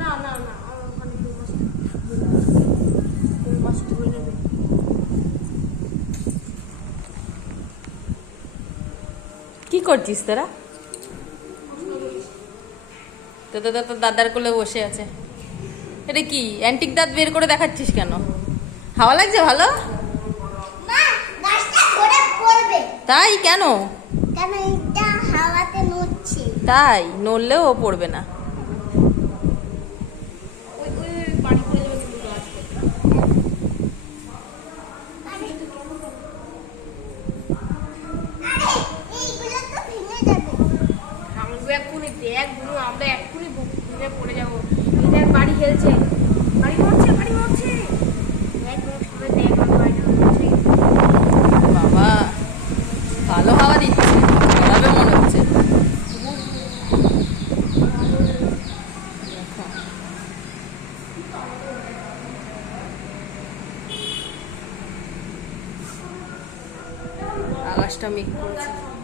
না না না, ওখানে মাছ ধরে নেবে। কি করছিস তোরা? তো তো তোর দাদার কোলে বসে আছে। এটা কি অ্যান্টিক দাঁত বের করে দেখাচ্ছিস কেন? হাওয়া লাগছে ভালো? মা, গাছটা ঘুরে পড়বে। তাই কেন? কেন এটা হাওয়াতে নড়ছে। তাই নড়লেও ও পড়বে না। ওই ওই ওই বাড়ি করে যাবে কিন্তু গাছকে। আরে, এইগুলো তো ভেঙে যাবে। ভাঙবে এক্ষুনি, দেখ বুনু, আমরা এক্ষুনি ভেঙে পড়ে যাবো। এই দেখ বাড়ি খেলছে, বাড়ি মরছে, বাড়ি মরছে। দেখ বুনু, সবাই দেখ আমাদের বাড়িটা মরছে। বাবা ভালো হাওয়া দিচ্ছে, গড়াবে মনে হচ্ছে। দেখো। আকাশটা মেঘ করেছে।